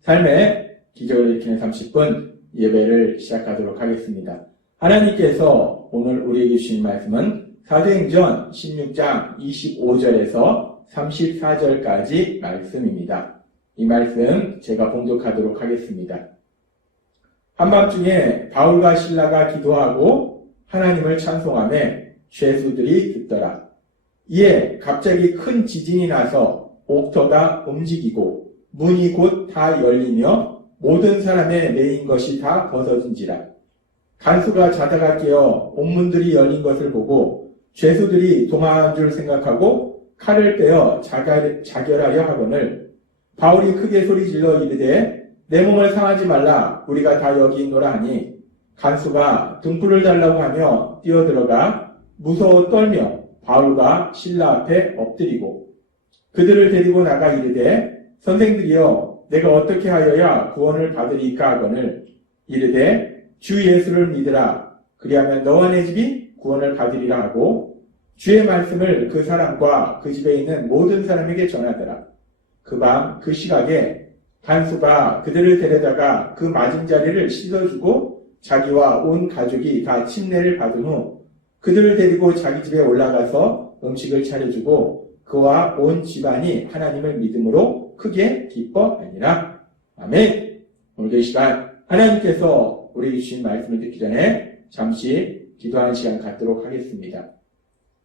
삶의 기적을 일으키는 30분 예배를 시작하도록 하겠습니다. 하나님께서 오늘 우리에게 주신 말씀은 사도행전 16장 25절에서 34절까지 말씀입니다. 이 말씀 제가 봉독하도록 하겠습니다. 한밤중에 바울과 실라가 기도하고 하나님을 찬송하며 죄수들이 듣더라. 이에 갑자기 큰 지진이 나서 옥터가 움직이고 문이 곧 다 열리며 모든 사람의 매인 것이 다 벗어진지라. 간수가 자다가 깨어 옥문들이 열린 것을 보고 죄수들이 도망한 줄 생각하고 칼을 빼어 자결하려 하거늘 바울이 크게 소리질러 이르되 내 몸을 상하지 말라 우리가 다 여기 있노라 하니 간수가 등불을 달라고 하며 뛰어들어가 무서워 떨며 바울과 실라 앞에 엎드리고 그들을 데리고 나가 이르되 선생들이여 내가 어떻게 하여야 구원을 받으리까 하거늘 이르되 주 예수를 믿으라 그리하면 너와 내 집이 구원을 받으리라 하고 주의 말씀을 그 사람과 그 집에 있는 모든 사람에게 전하더라. 그 밤 그 시각에 간수가 그들을 데려다가 그 맞은자리를 씻어주고 자기와 온 가족이 다 침례를 받은 후 그들을 데리고 자기 집에 올라가서 음식을 차려주고 그와 온 집안이 하나님을 믿음으로 크게 기뻐하니라. 아멘. 오늘도 이 시간 하나님께서 우리에게 주신 말씀을 듣기 전에 잠시 기도하는 시간 갖도록 하겠습니다.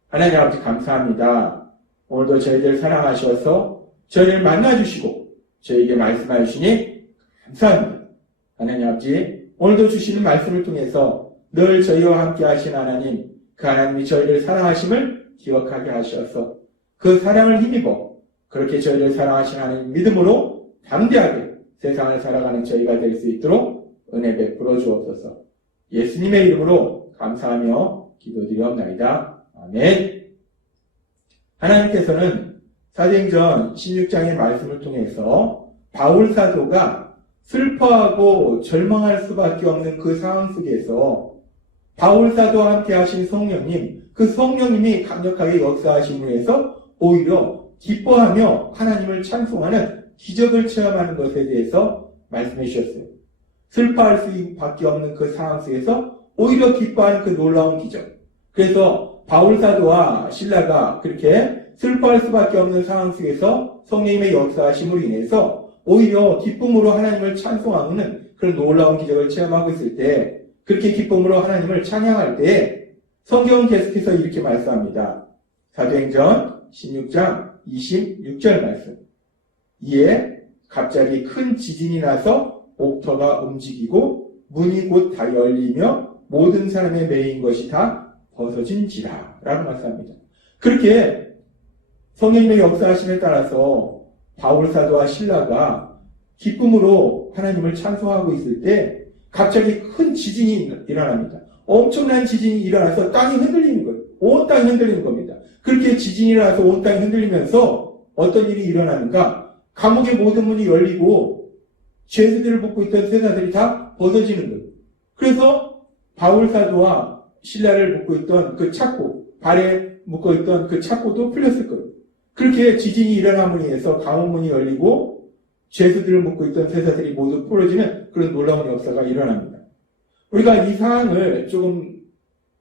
하나님 아버지 감사합니다. 오늘도 저희들 사랑하셔서 저희를 만나주시고 저희에게 말씀하여 주시니 감사합니다. 하나님 아버지 오늘도 주시는 말씀을 통해서 늘 저희와 함께 하신 하나님 그 하나님이 저희를 사랑하심을 기억하게 하셔서 그 사랑을 힘입어 그렇게 저희를 사랑하신 하나님 믿음으로 담대하게 세상을 살아가는 저희가 될 수 있도록 은혜 베풀어 주옵소서. 예수님의 이름으로 감사하며 기도드리옵나이다. 아멘. 하나님께서는 사도행전 16장의 말씀을 통해서 바울 사도가 슬퍼하고 절망할 수밖에 없는 그 상황 속에서 바울 사도와 함께 하신 성령님, 그 성령님이 강력하게 역사하심으로 해서 오히려 기뻐하며 하나님을 찬송하는 기적을 체험하는 것에 대해서 말씀해 주셨어요. 슬퍼할 수밖에 없는 그 상황 속에서 오히려 기뻐하는 그 놀라운 기적. 그래서 바울 사도와 실라가 그렇게 슬퍼할 수밖에 없는 상황 속에서 성령님의 역사하심으로 인해서 오히려 기쁨으로 하나님을 찬송하는 그런 놀라운 기적을 체험하고 있을 때 그렇게 기쁨으로 하나님을 찬양할 때 성경은 계속해서 이렇게 말씀합니다. 사도행전 16장 26절 말씀. 이에 갑자기 큰 지진이 나서 옥터가 움직이고 문이 곧 다 열리며 모든 사람의 매인 것이 다 벗어진지라 라고 말씀합니다. 그렇게 성령님의 역사하심에 따라서 바울 사도와 실라가 기쁨으로 하나님을 찬송하고 있을 때 갑자기 큰 지진이 일어납니다. 엄청난 지진이 일어나서 땅이 흔들리는 거예요. 온 땅이 흔들리는 겁니다. 그렇게 지진이 일어나서 온 땅이 흔들리면서 어떤 일이 일어나는가? 감옥의 모든 문이 열리고 죄수들을 묶고 있던 세사들이 다 벗어지는 거예요. 그래서 바울 사도와 실라를 묶고 있던 그 착고, 발에 묶어 있던 그 착고도 풀렸을 거예요. 그렇게 지진이 일어남으로 인해서 감옥 문이 열리고 죄수들을 묶고 있던 세사들이 모두 풀어지는 그런 놀라운 역사가 일어납니다. 우리가 이 상황을 조금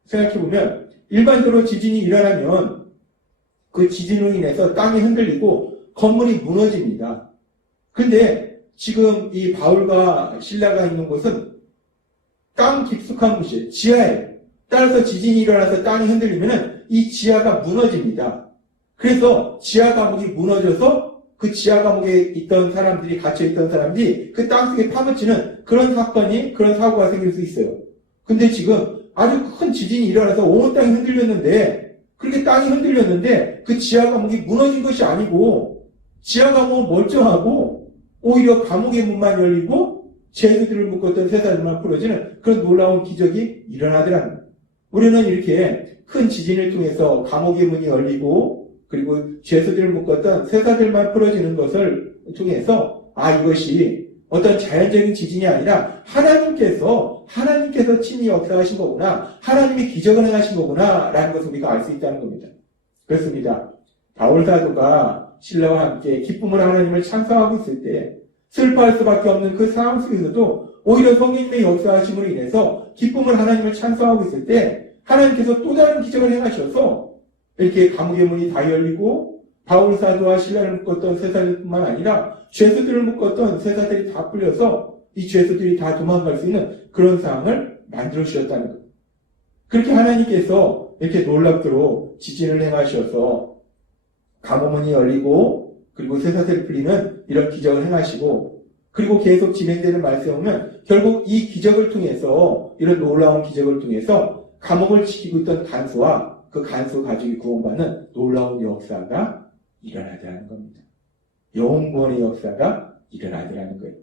생각해보면 일반적으로 지진이 일어나면 그 지진으로 인해서 땅이 흔들리고 건물이 무너집니다. 근데 지금 이 바울과 실라가 있는 곳은 땅 깊숙한 곳이에요. 지하예요. 따라서 지진이 일어나서 땅이 흔들리면 이 지하가 무너집니다. 그래서 지하 감옥이 무너져서 그 지하 감옥에 있던 사람들이 갇혀있던 사람들이 그 땅속에 파묻히는 그런 사건이 그런 사고가 생길 수 있어요. 근데 지금 아주 큰 지진이 일어나서 온 땅이 흔들렸는데 그렇게 땅이 흔들렸는데 그 지하 감옥이 무너진 것이 아니고 지하 감옥은 멀쩡하고 오히려 감옥의 문만 열리고 죄수들을 묶었던 세사들만 풀어지는 그런 놀라운 기적이 일어나더라는 거예요. 우리는 이렇게 큰 지진을 통해서 감옥의 문이 열리고 그리고 죄수들을 묶었던 세사들만 풀어지는 것을 통해서 이것이 어떤 자연적인 지진이 아니라 하나님께서 친히 역사하신 거구나. 하나님이 기적을 행하신 거구나. 라는 것을 우리가 알 수 있다는 겁니다. 그렇습니다. 바울 사도가 신라와 함께 기쁨으로 하나님을 찬송하고 있을 때 슬퍼할 수밖에 없는 그 상황 속에서도 오히려 성령님의 역사하심으로 인해서 기쁨을 하나님을 찬송하고 있을 때 하나님께서 또 다른 기적을 행하셔서 이렇게 감옥의 문이 다 열리고 바울 사도와 신라를 묶었던 쇠사들뿐만 아니라 죄수들을 묶었던 쇠사들이 다 풀려서 이 죄수들이 다 도망갈 수 있는 그런 상황을 만들어 주셨다는 것. 그렇게 하나님께서 이렇게 놀랍도록 지진을 행하셔서 감옥문이 열리고 그리고 쇠사슬이 풀리는 이런 기적을 행하시고 그리고 계속 진행되는 말씀에 보면 결국 이 기적을 통해서 이런 놀라운 기적을 통해서 감옥을 지키고 있던 간수와 그 간수 가족이 구원받는 놀라운 역사가 일어나더라는 겁니다. 영원의 역사가 일어나더라는 거예요.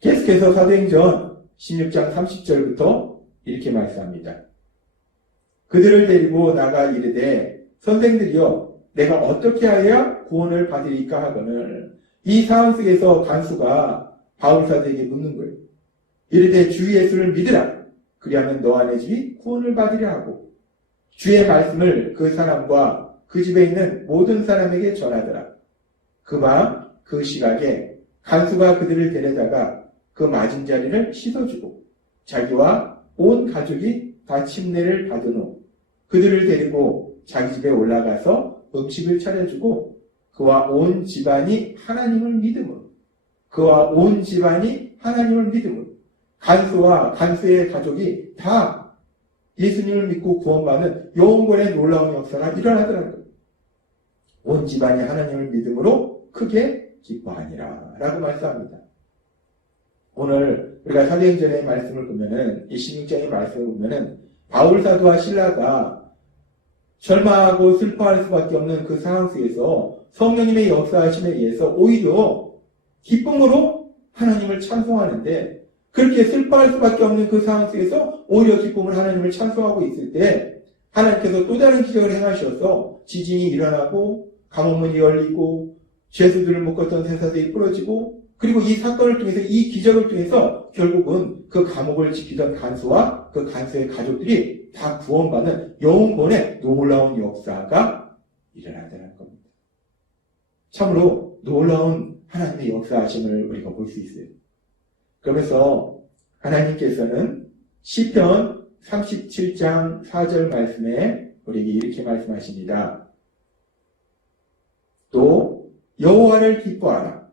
계속해서 사도행전 16장 30절부터 이렇게 말씀합니다. 그들을 데리고 나가 이르되 선생들이여 내가 어떻게 하여야 구원을 받으리까 하거늘 이 상황 속에서 간수가 바울 사도에게 묻는 거예요. 이르되 주 예수를 믿으라. 그리하면 너와 내 집이 구원을 받으리라 하고 주의 말씀을 그 사람과 그 집에 있는 모든 사람에게 전하더라. 그 밤 그 시각에 간수가 그들을 데려다가 그 맞은 자리를 씻어주고 자기와 온 가족이 다 침례를 받은 후 그들을 데리고 자기 집에 올라가서 음식을 차려주고 그와 온 집안이 하나님을 믿음으로 간수와 간수의 가족이 다 예수님을 믿고 구원받는 영원의 놀라운 역사가 일어나더라는 거예요. 온 집안이 하나님을 믿음으로 크게 기뻐하니라 라고 말씀합니다. 오늘 우리가 사도행전의 말씀을 보면은 이 16장의 말씀을 보면은 바울 사도와 신라가 절망하고 슬퍼할 수밖에 없는 그 상황 속에서 성령님의 역사하심에 의해서 오히려 기쁨으로 하나님을 찬송하는데 그렇게 슬퍼할 수밖에 없는 그 상황 속에서 오히려 기쁨으로 하나님을 찬송하고 있을 때 하나님께서 또 다른 기적을 행하셔서 지진이 일어나고 감옥문이 열리고 죄수들을 묶었던 쇠사슬이 부러지고 그리고 이 사건을 통해서 이 기적을 통해서 결국은 그 감옥을 지키던 간수와 그 간수의 가족들이 다 구원받는 영원의 놀라운 역사가 일어나다는 겁니다. 참으로 놀라운 하나님의 역사하심을 우리가 볼 수 있어요. 그러면서 하나님께서는 시편 37장 4절 말씀에 우리에게 이렇게 말씀하십니다. 또 여호와를 기뻐하라.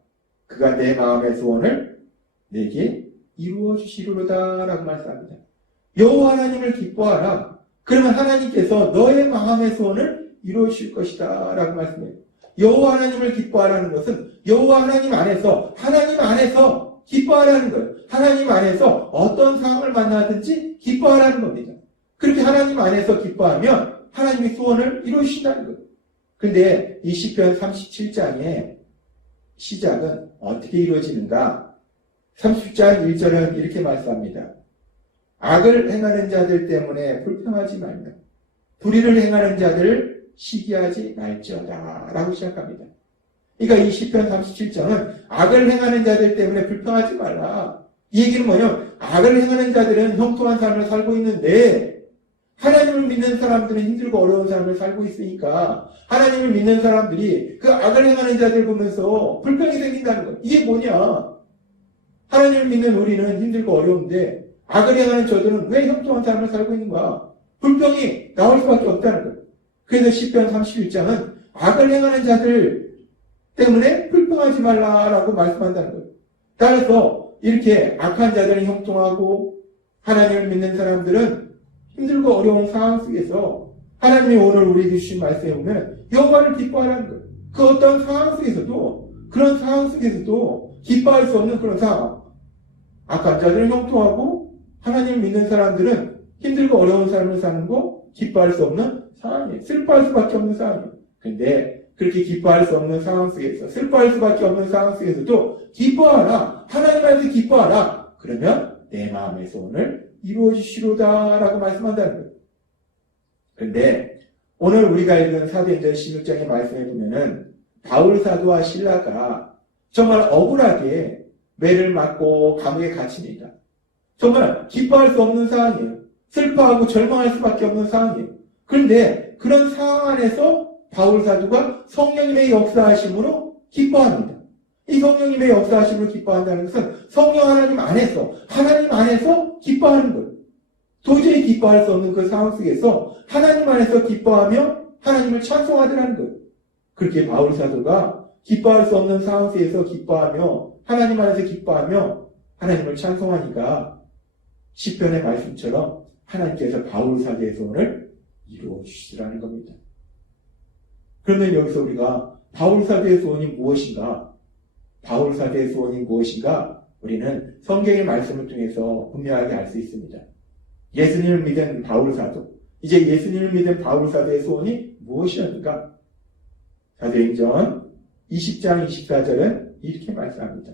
그가 내 마음의 소원을 내게 이루어 주시리로다 라고 말씀합니다. 여호와 하나님을 기뻐하라. 그러면 하나님께서 너의 마음의 소원을 이루어 주실 것이다 라고 말씀해요. 여호와 하나님을 기뻐하라는 것은 여호와 하나님 안에서 기뻐하라는 거예요. 하나님 안에서 어떤 상황을 만나든지 기뻐하라는 겁니다. 그렇게 하나님 안에서 기뻐하면 하나님의 소원을 이루어 주신다는 거예요. 그런데 이 시편 37장의 시작은 어떻게 이루어지는가? 30장 1절은 이렇게 말씀합니다. 악을 행하는 자들 때문에 불평하지 말며 불의를 행하는 자들을 시기하지 말지어다 라고 시작합니다. 그러니까 이 시편 37장은 악을 행하는 자들 때문에 불평하지 말라. 이 얘기는 뭐냐면 악을 행하는 자들은 형통한 삶을 살고 있는데 하나님을 믿는 사람들은 힘들고 어려운 삶을 살고 있으니까 하나님을 믿는 사람들이 그 악을 행하는 자들 보면서 불평이 생긴다는 거예요. 이게 뭐냐? 하나님을 믿는 우리는 힘들고 어려운데 악을 행하는 저들은 왜 형통한 삶을 살고 있는가? 불평이 나올 수밖에 없다는 거예요. 그래서 시편 31장은 악을 행하는 자들 때문에 불평하지 말라라고 말씀한다는 거예요. 따라서 이렇게 악한 자들은 형통하고 하나님을 믿는 사람들은 힘들고 어려운 상황 속에서 하나님이 오늘 우리에게 주신 말씀에 보면 여호와를 기뻐하라는 거예요. 그 어떤 상황 속에서도 그런 상황 속에서도 기뻐할 수 없는 그런 상황. 악한 자들은 형통하고 하나님을 믿는 사람들은 힘들고 어려운 삶을 사는 거 기뻐할 수 없는 상황이에요. 슬퍼할 수밖에 없는 상황이에요. 근데 그렇게 기뻐할 수 없는 상황 속에서 슬퍼할 수밖에 없는 상황 속에서도 기뻐하라. 하나님 안에서 기뻐하라. 그러면 내 마음의 소원을 이루어 주시로다 라고 말씀한다는 거예요. 그런데 오늘 우리가 읽은 사도행전 16장의 말씀에 보면은 바울 사도와 신라가 정말 억울하게 매를 맞고 감옥에 갇힙니다. 정말 기뻐할 수 없는 상황이에요. 슬퍼하고 절망할 수밖에 없는 상황이에요. 그런데 그런 상황 안에서 바울 사도가 성령님의 역사하심으로 기뻐합니다. 이 성령님의 역사하심으로 기뻐한다는 것은 성령 하나님 안에서 기뻐하는 거예요. 도저히 기뻐할 수 없는 그 상황 속에서 하나님 안에서 기뻐하며 하나님을 찬송하더라는 거예요. 그렇게 바울 사도가 기뻐할 수 없는 상황 속에서 기뻐하며 하나님 안에서 기뻐하며 하나님을 찬송하니까 시편의 말씀처럼 하나님께서 바울 사도의 소원을 이루어 주시라는 겁니다. 그러면 여기서 우리가 바울 사도의 소원이 무엇인가? 바울 사도의 소원이 무엇인가? 우리는 성경의 말씀을 통해서 분명하게 알 수 있습니다. 예수님을 믿은 바울 사도, 이제 예수님을 믿은 바울 사도의 소원이 무엇이었는가? 사도행전 20장 24절은 이렇게 말씀합니다.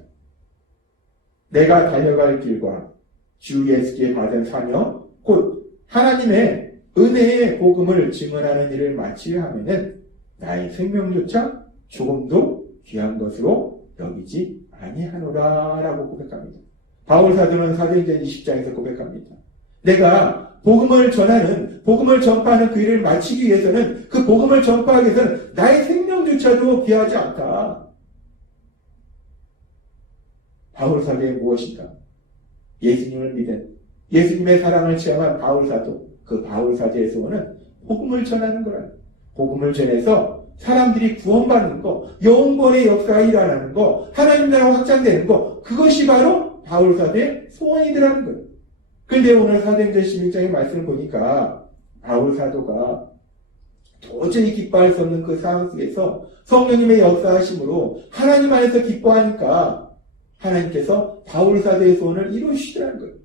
내가 달려갈 길과 주 예수께 받은 사명, 곧 하나님의 은혜의 복음을 증언하는 일을 마치려 하면은 나의 생명조차 조금도 귀한 것으로 여기지 아니하노라 라고 고백합니다. 바울 사도는 사도행전 20장에서 고백합니다. 내가 복음을 전파하는 그 일을 마치기 위해서는, 그 복음을 전파하기 위해서는 나의 생명조차도 귀하지 않다. 바울 사도의 무엇인가? 예수님을 믿은, 예수님의 사랑을 체험한 바울 사도, 그 바울 사도의 소원은 복음을 전하는 거라. 복음을 전해서 사람들이 구원받는 거, 영원의 역사가 일어나는 거, 하나님 나라가 확장되는 거, 그것이 바로 바울 사도의 소원이더라는 거예요. 그런데 오늘 사도행전 16장의 말씀을 보니까 바울 사도가 도저히 기뻐할 수 없는 그 상황 속에서 성령님의 역사하심으로 하나님 안에서 기뻐하니까 하나님께서 바울 사도의 소원을 이루시더라는 거예요.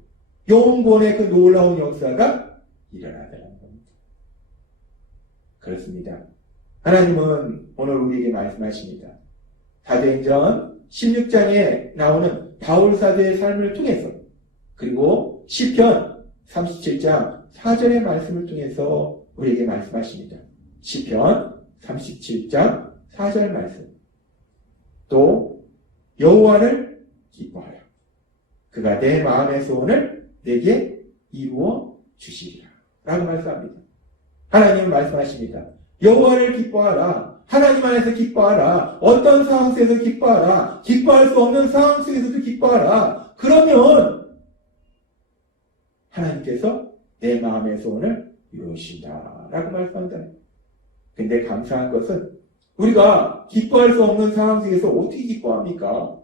영원의 그 놀라운 역사가 일어나더라는 겁니다. 그렇습니다. 하나님은 오늘 우리에게 말씀하십니다. 사도행전 16장에 나오는 바울 사도의 삶을 통해서, 그리고 시편 37장 4절의 말씀을 통해서 우리에게 말씀하십니다. 시편 37장 4절 말씀. 또 여호와를 기뻐하라. 그가 내 마음의 소원을 내게 이루어 주시리라 라고 말씀합니다. 하나님은 말씀하십니다. 여호와를 기뻐하라. 하나님 안에서 기뻐하라. 어떤 상황 속에서 기뻐하라. 기뻐할 수 없는 상황 속에서도 기뻐하라. 그러면 하나님께서 내 마음의 소원을 이루신다 라고 말씀한다. 근데 감사한 것은 우리가 기뻐할 수 없는 상황 속에서 어떻게 기뻐합니까?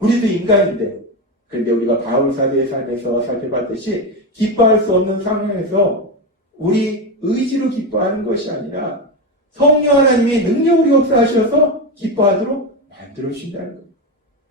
우리도 인간인데. 그런데 우리가 바울 사도의 삶에서 살펴봤듯이 기뻐할 수 없는 상황에서 우리 의지로 기뻐하는 것이 아니라 성령 하나님이 능력으로 역사하셔서 기뻐하도록 만들어 주신다는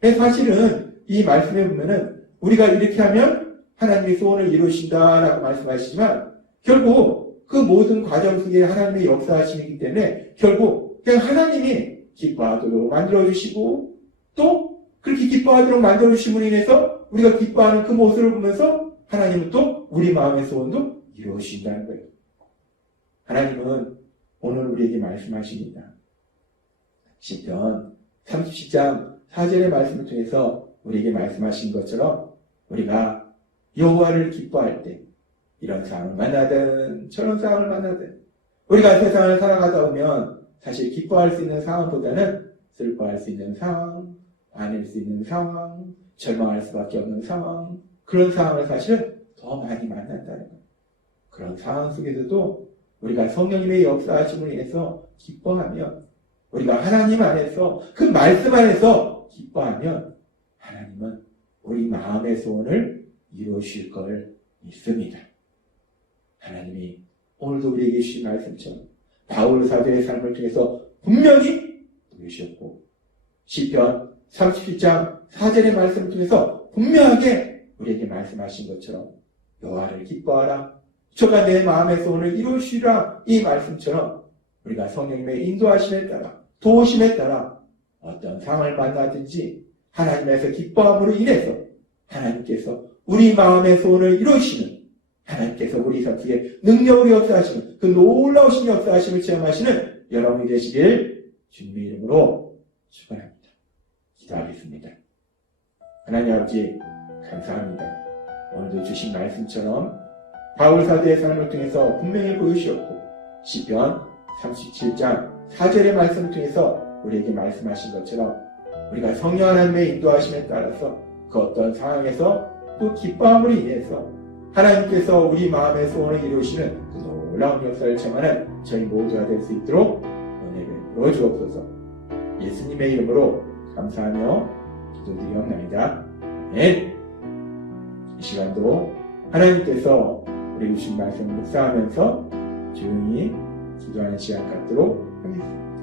거예요. 사실은 이 말씀에 보면은 우리가 이렇게 하면 하나님의 소원을 이루신다라고 말씀하시지만 결국 그 모든 과정 속에 하나님의 역사하심이기 때문에 결국 그냥 하나님이 기뻐하도록 만들어 주시고 또 그렇게 기뻐하도록 만들어 주심으로 인해서 우리가 기뻐하는 그 모습을 보면서 하나님은 또 우리 마음의 소원도 이루어주신다는 거예요. 하나님은 오늘 우리에게 말씀하십니다. 시편 37장 4절의 말씀을 통해서 우리에게 말씀하신 것처럼 우리가 여호와를 기뻐할 때 이런 상황을 만나든 저런 상황을 만나든 우리가 세상을 살아가다 보면 사실 기뻐할 수 있는 상황보다는 슬퍼할 수 있는 상황, 화낼 수 있는 상황, 절망할 수밖에 없는 상황, 그런 상황을 사실 더 많이 만난다는 거예요. 그런 상황 속에서도 우리가 성령님의 역사하심을 인해서 기뻐하면, 우리가 하나님 안에서 그 말씀 안에서 기뻐하면 하나님은 우리 마음의 소원을 이루실 걸 믿습니다. 하나님이 오늘도 우리에게 주신 말씀처럼 바울 사도의 삶을 통해서 분명히 보여주셨고 시편 37장 4절의 말씀을 통해서 분명하게 우리에게 말씀하신 것처럼 여호와를 기뻐하라. 저가 내 마음의 소원을 이루시라. 이 말씀처럼 우리가 성령님의 인도하심에 따라 도우심에 따라 어떤 상황을 만나든지 하나님에서 기뻐함으로 인해서 하나님께서 우리 마음의 소원을 이루시는, 하나님께서 우리 삶속에 능력으로 역사하시는 그 놀라우신 역사하심을 체험하시는 여러분이 되시길 주님의 이름으로 축원합니다. 기도하겠습니다. 하나님 아버지 감사합니다. 오늘도 주신 말씀처럼 바울 사도의 삶을 통해서 분명히 보여주셨고 시편 37장 4절의 말씀을 통해서 우리에게 말씀하신 것처럼 우리가 성령 하나님의 인도하심에 따라서 그 어떤 상황에서 또 기뻐함으로 인해서 하나님께서 우리 마음의 소원을 이루시는 그 놀라운 역사를 체험하는 저희 모두가 될 수 있도록 은혜를 부어 주옵소서. 예수님의 이름으로 감사하며 기도드리옵나이다. 아멘. 이 시간도 하나님께서 우리 주신 말씀을 묵상하면서 조용히 기도하는 시간 갖도록 하겠습니다.